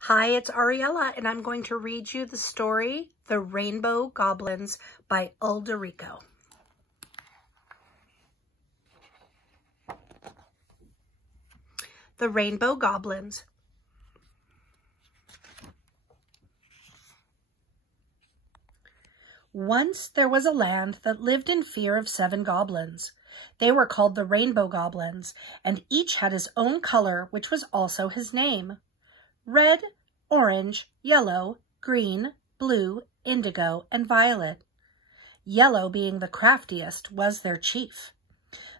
Hi, it's Ariella, and I'm going to read you the story, The Rainbow Goblins by Ul de Rico. The Rainbow Goblins. Once there was a land that lived in fear of 7 goblins. They were called the Rainbow Goblins, and each had his own color, which was also his name. Red, orange, yellow, green, blue, indigo, and violet. Yellow, being the craftiest, was their chief.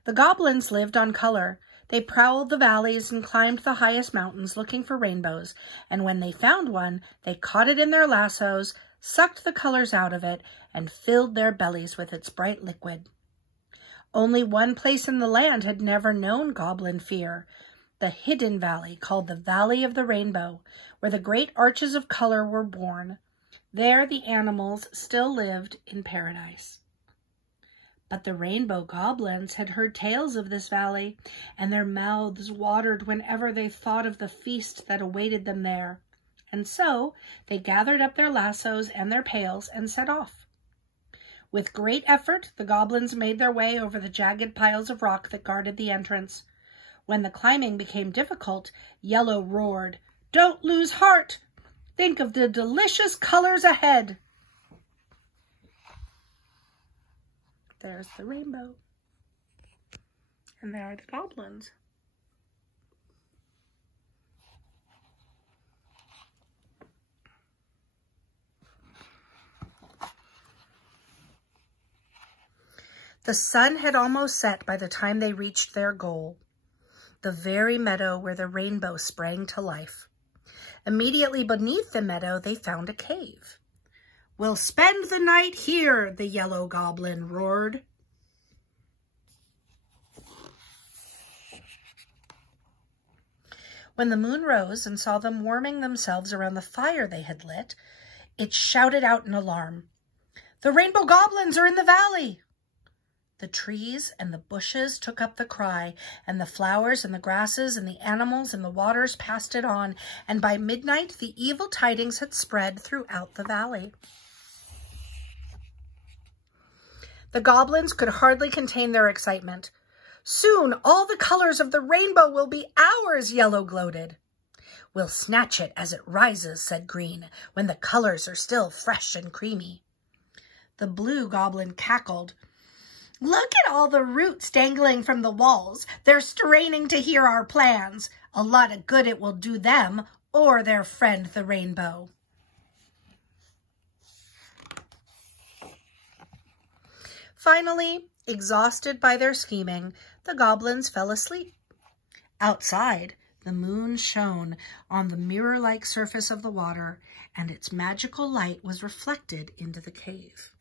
The goblins lived on color. They prowled the valleys and climbed the highest mountains looking for rainbows, and when they found one, they caught it in their lassos, sucked the colors out of it, and filled their bellies with its bright liquid. Only one place in the land had never known goblin fear, the hidden valley called the Valley of the Rainbow, where the great arches of color were born. There the animals still lived in paradise. But the Rainbow Goblins had heard tales of this valley, and their mouths watered whenever they thought of the feast that awaited them there. And so they gathered up their lassos and their pails and set off. With great effort, the goblins made their way over the jagged piles of rock that guarded the entrance. When the climbing became difficult, Yellow roared, "Don't lose heart! Think of the delicious colors ahead!" There's the rainbow. And there are the goblins. The sun had almost set by the time they reached their goal, the very meadow where the rainbow sprang to life. Immediately beneath the meadow, they found a cave. "We'll spend the night here," the yellow goblin roared. When the moon rose and saw them warming themselves around the fire they had lit, it shouted out in alarm, "The Rainbow Goblins are in the valley!" The trees and the bushes took up the cry, and the flowers and the grasses and the animals and the waters passed it on, and by midnight the evil tidings had spread throughout the valley. The goblins could hardly contain their excitement. "Soon all the colors of the rainbow will be ours," Yellow gloated. "We'll snatch it as it rises," said Green, "when the colors are still fresh and creamy." The blue goblin cackled. "Look at all the roots dangling from the walls. They're straining to hear our plans. A lot of good it will do them or their friend the rainbow." Finally, exhausted by their scheming, the goblins fell asleep. Outside, the moon shone on the mirror-like surface of the water, and its magical light was reflected into the cave.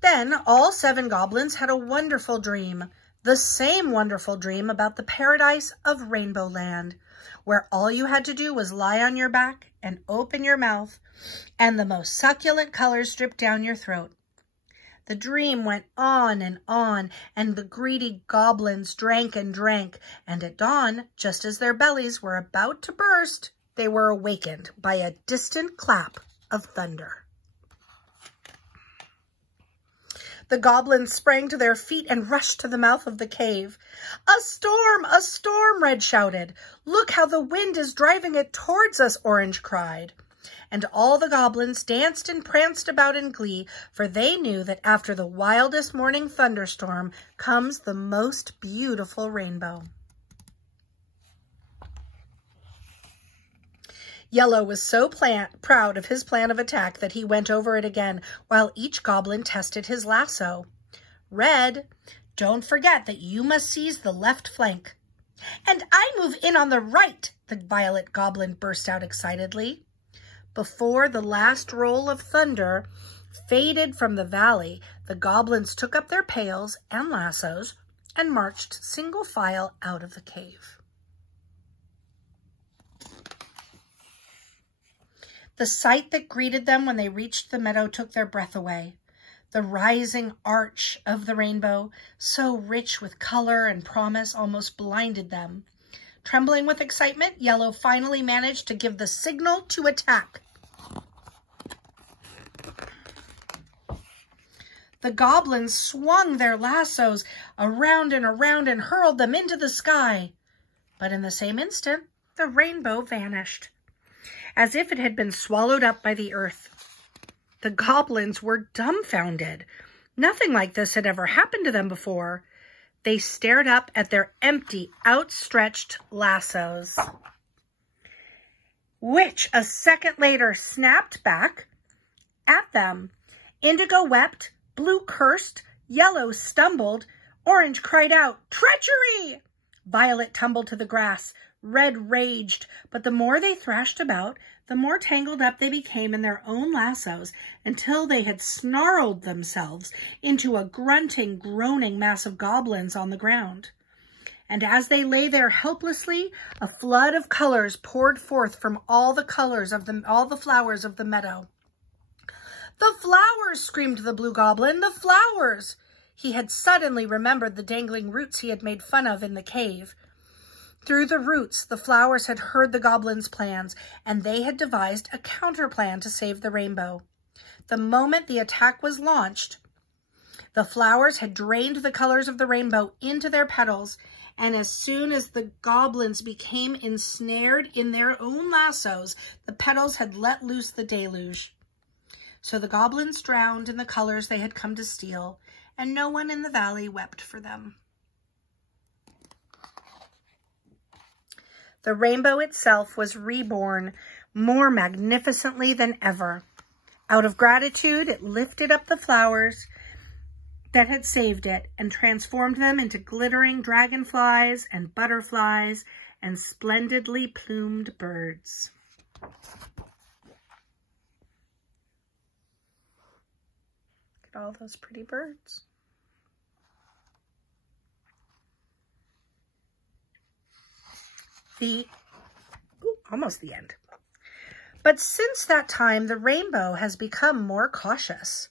Then all 7 goblins had a wonderful dream, the same wonderful dream about the paradise of Rainbow Land, where all you had to do was lie on your back and open your mouth, and the most succulent colors dripped down your throat. The dream went on, and the greedy goblins drank and drank, and at dawn, just as their bellies were about to burst, they were awakened by a distant clap of thunder. The goblins sprang to their feet and rushed to the mouth of the cave. "A storm! A storm!" Red shouted. "Look how the wind is driving it towards us!" Orange cried. And all the goblins danced and pranced about in glee, for they knew that after the wildest morning thunderstorm comes the most beautiful rainbow. Yellow was so proud of his plan of attack that he went over it again, while each goblin tested his lasso. "Red, don't forget that you must seize the left flank." "And I move in on the right," the violet goblin burst out excitedly. Before the last roll of thunder faded from the valley, the goblins took up their pails and lassos and marched single file out of the cave. The sight that greeted them when they reached the meadow took their breath away. The rising arch of the rainbow, so rich with color and promise, almost blinded them. Trembling with excitement, Yellow finally managed to give the signal to attack. The goblins swung their lassos around and around and hurled them into the sky. But in the same instant, the rainbow vanished, as if it had been swallowed up by the earth. The goblins were dumbfounded. Nothing like this had ever happened to them before. They stared up at their empty, outstretched lassos, which a second later snapped back at them. Indigo wept, Blue cursed, Yellow stumbled, Orange cried out, "Treachery!" Violet tumbled to the grass. Red raged, but the more they thrashed about, the more tangled up they became in their own lassos until they had snarled themselves into a grunting, groaning mass of goblins on the ground. And as they lay there helplessly, a flood of colors poured forth from all the flowers of the meadow. "The flowers!" screamed the Blue Goblin. "The flowers!" He had suddenly remembered the dangling roots he had made fun of in the cave. Through the roots, the flowers had heard the goblins' plans, and they had devised a counterplan to save the rainbow. The moment the attack was launched, the flowers had drained the colors of the rainbow into their petals, and as soon as the goblins became ensnared in their own lassos, the petals had let loose the deluge. So the goblins drowned in the colors they had come to steal, and no one in the valley wept for them. The rainbow itself was reborn more magnificently than ever. Out of gratitude, it lifted up the flowers that had saved it and transformed them into glittering dragonflies and butterflies and splendidly plumed birds. Look at all those pretty birds. Almost the end. But since that time, the rainbow has become more cautious.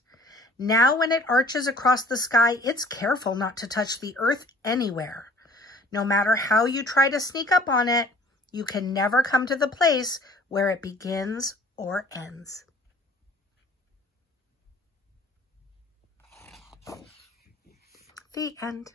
Now when it arches across the sky, it's careful not to touch the earth anywhere. No matter how you try to sneak up on it, you can never come to the place where it begins or ends. The end.